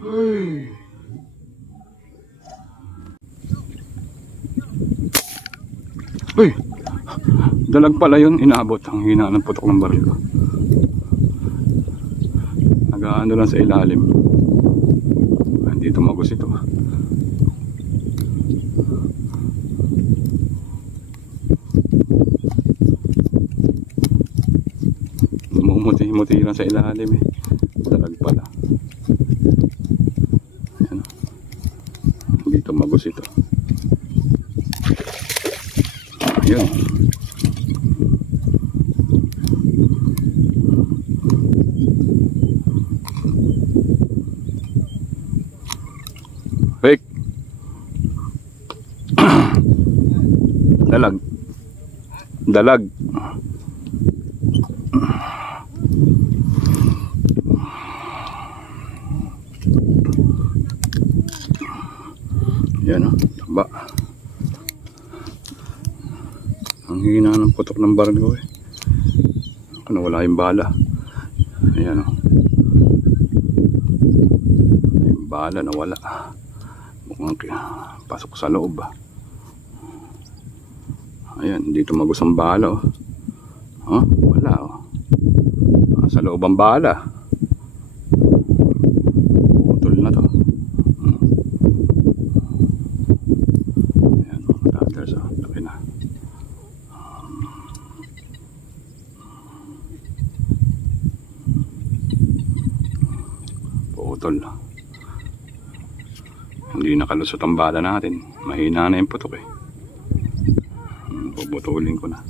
Ay. Uy, dalag pala yun, inaabot. Ang hina ng putok ng baril ko. Nag-aano lang sa ilalim. Dito magos ito. Mumuti-muti lang sa ilalim eh. Dalag pala. Ayan. Dito magos ito. Ayun. Fake. Dalag. Dalag. Yan o, taba. Ang hina ng putok ng baril ko eh. Nawala yung bala. Ayan o. Yung bala nawala. Mukhang pasok sa loob. Ayan, dito magos ang bala o. Oh, wala o. Sa loob ang bala. Putol na to. Ayan o, taters o. Laki na. Putol. Hindi nakalusot ang bala natin. Mahina na yung putok eh. Puputulin ko na.